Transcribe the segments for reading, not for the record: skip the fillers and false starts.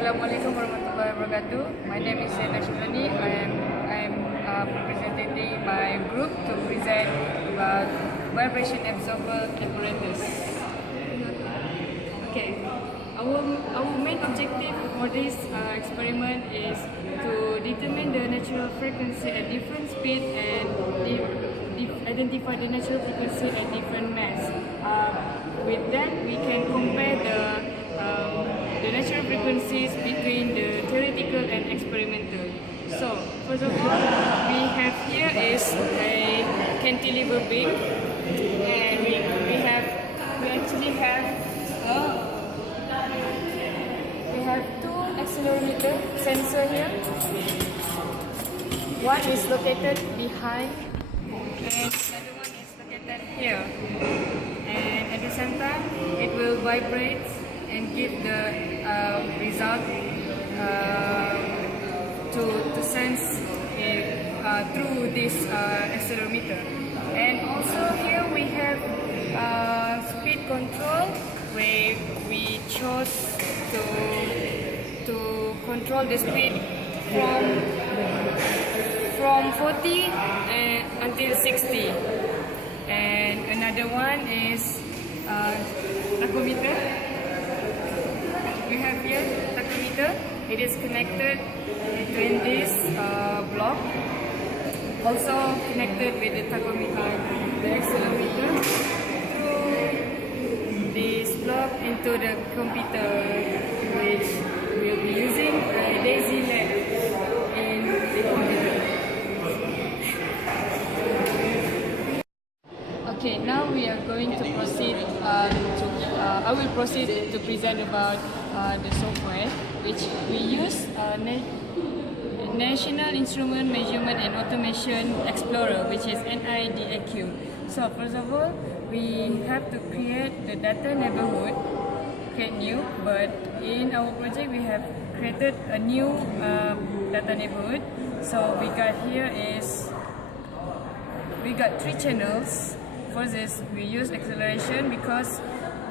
Assalamualaikum warahmatullahi wabarakatuh. My name is Zainab Shulani. I'm representing my group to present about vibration absorber apparatus. Okay, our main objective for this experiment is to determine the natural frequency at different speed and identify the natural frequency at different mass. With that, we can compare the natural frequencies between the theoretical and experimental. So, first of all, we have here is a cantilever beam, and we actually have two accelerometer sensor here. One is located behind, and the other one is located here. And at the same time, it will vibrate and give the result to sense it through this accelerometer. And also here we have speed control, where we chose to control the speed from 40 until 60. And another one is tachometer. We have here tachometer. It is connected between this block, also connected with the tachometer, the accelerometer, through this block into the computer, which will be using a Daisy LED in the computer. Okay, now we are going to proceed I will proceed to present about the software which we use, National Instrument Measurement and Automation Explorer, which is NIDAQ. So first of all, we have to create the data neighborhood, create new, but in our project we have created a new data neighborhood. So we got three channels. First is we use acceleration because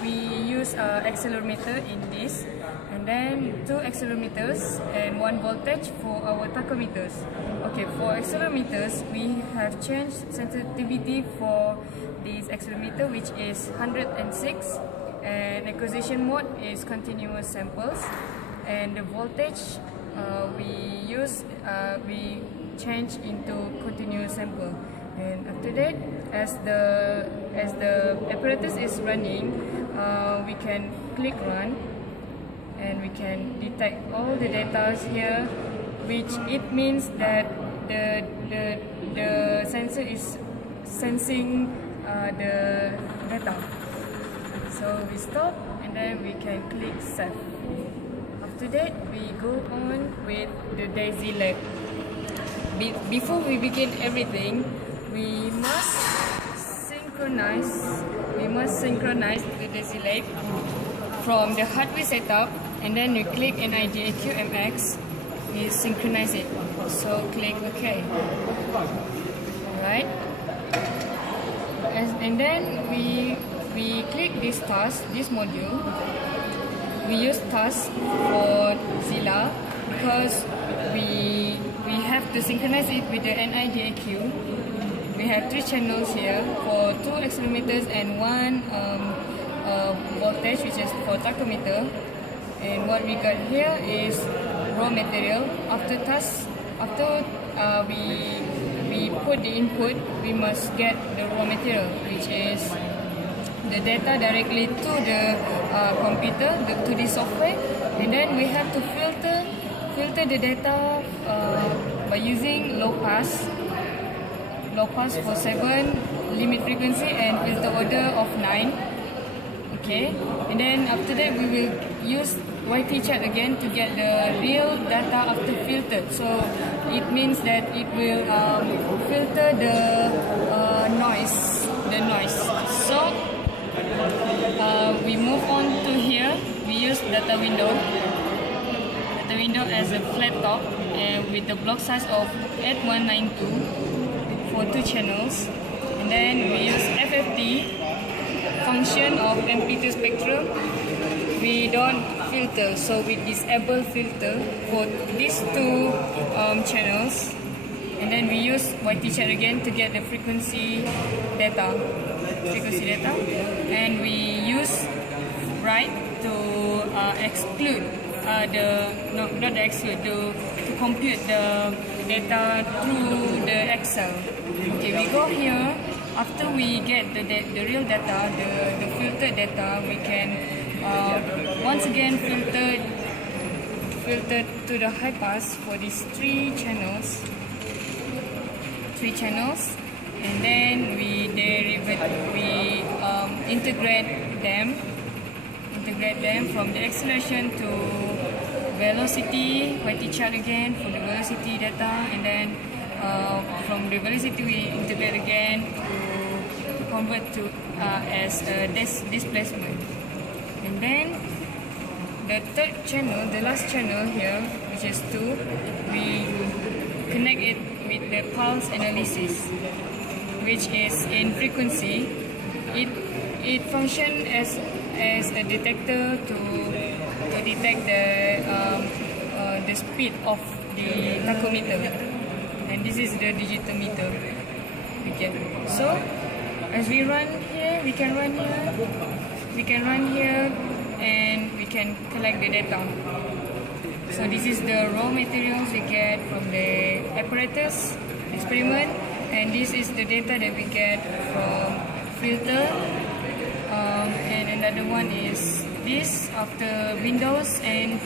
we use accelerometer in this, and then two accelerometers and one voltage for our tachometers. Okay, for accelerometers we have changed sensitivity for this accelerometer, which is 106, and acquisition mode is continuous samples, and the voltage we change into continuous sample. And after that, as the apparatus is running, we can click run, and we can detect all the data here, which it means that the sensor is sensing the data. So we stop, and then we can click save. After that, we go on with the Daisy LED. Before we begin everything, we must synchronize the Daisy LED from the hardware setup, and then we click NIDAQ MX, we synchronize it. So click OK. Alright. And then we click this task, this module. We use task for Zilla because we have to synchronize it with the NIDAQ. We have three channels here for two accelerometers and one voltage, which is for tachometer. And what we got here is raw material. After we put the input, we must get the raw material, which is the data directly to the computer, to the software, and then we have to filter the data by using low pass for 7, limit frequency, and filter order of 9. Okay, and then after that we will use YT chat again to get the real data after filtered. So it means that it will filter the noise. So we move on to here. We use data window as a flat top with the block size of 8192 for two channels, and then we use FFT function of amplitude spectrum we don't filter, so we disable filter for these two channels, and then we use YT chat again to get the frequency data, and we use write to exclude not the exclude, to compute the data through the Excel. Okay, we go here. After we get the real data, the filtered data, we can once again filter to the high pass for these three channels, and then we integrate them from the acceleration to velocity, YT chart again for the velocity data, and then from the velocity we integrate again to convert to as displacement. And then the third channel, the last channel here, which is 2, we connect it with the pulse analysis, which is in frequency. It functions as a detector to detect the speed of the tachometer, and this is the digital meter. Okay, so as we run here, we can run here, and we can collect the data. So this is the raw materials we get from the apparatus experiment, and this is the data that we get from filter. And another one is this after Windows, and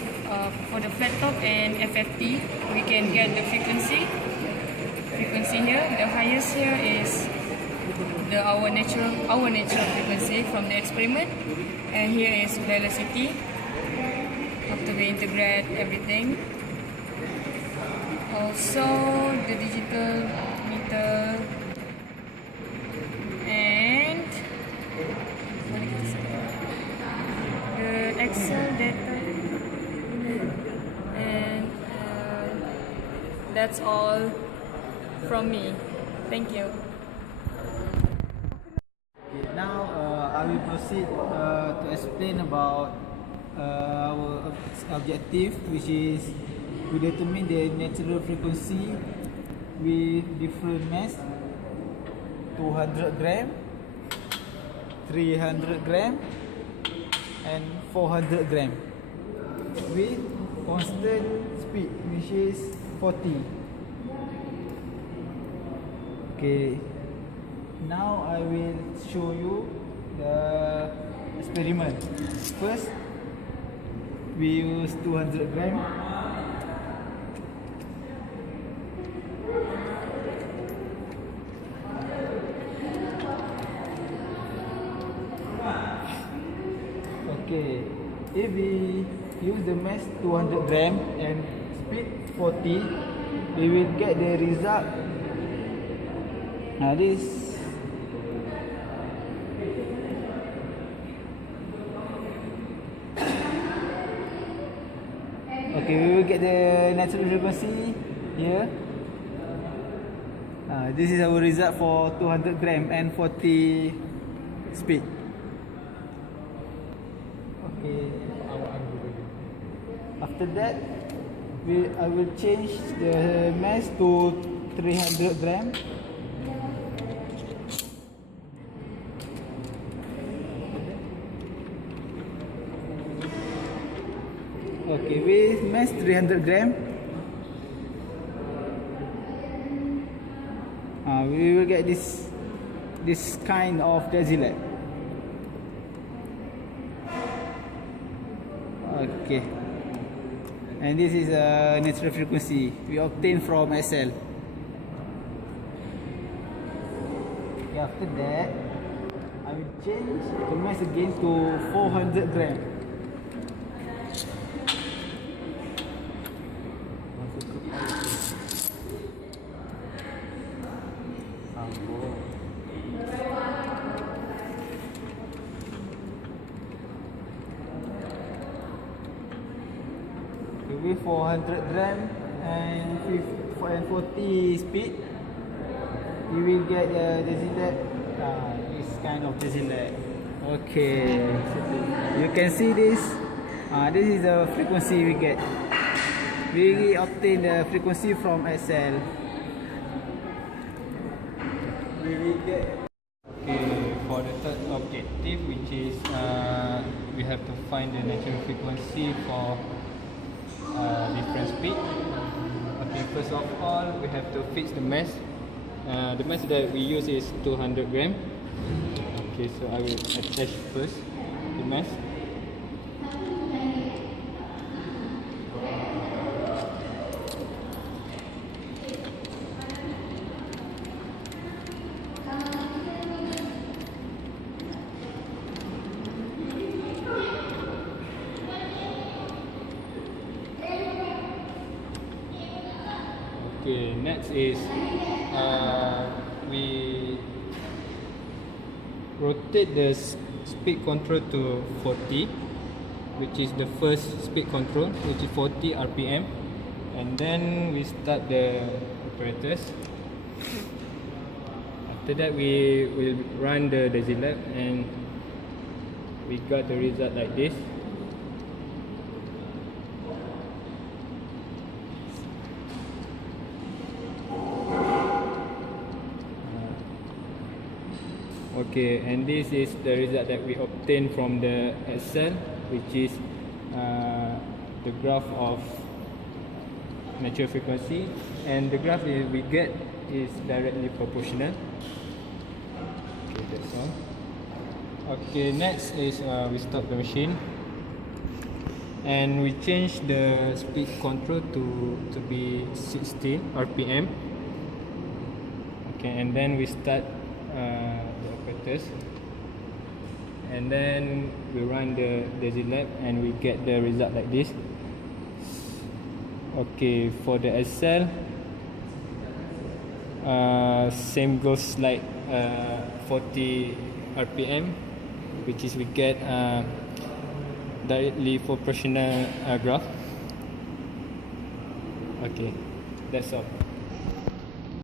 for the flat top and FFT we can get the frequency here. The highest here is our natural frequency from the experiment, and here is velocity after we integrate everything. Also the digital meter and the Excel data, and that's all from me. Thank you. Okay, now I will proceed to explain about our objective, which is to determine the natural frequency with different mass: 200 gram, 300 gram, and 400 gram, with constant speed, which is 40. Okay, now I will show you the experiment. First, we use 200 gram. Okay, if we use the mass 200 gram and speed 40, we will get the result. This okay, we will get the natural frequency here. This is our result for 200 gram and 40 speed. Okay, after that I will change the mass to 300 gram. Okay, with mass 300 gram, we will get this kind of desilet. Okay, and this is a natural frequency we obtained from SL. Okay, after that, I will change the mass again to 400 gram. With 400 gram and 40 speed, you will get the desilet, this kind of desilet. Okay, you can see this This is the frequency we get. We obtain the frequency from Excel. We will get. Okay, for the third objective, which is we have to find the natural frequency for different speed. Okay, first of all, we have to fix the mass. The mass that we use is 200 gram. Okay, so I will attach first the mass. Okay, next is we rotate the speed control to 40, which is the first speed control, which is 40 RPM, and then we start the apparatus. After that, we will run the Dazilab, and we got the result like this. Okay, and this is the result that we obtained from the Excel, which is the graph of natural frequency, and the graph that we get is directly proportional. Okay, that's all. Okay, next is we stop the machine, and we change the speed control to be 60 RPM. Okay, and then we start the apparatus, and then we run the Dazilab, and we get the result like this. Okay, for the Excel, same goes like 40 RPM, which is we get directly proportional graph. Okay, that's all.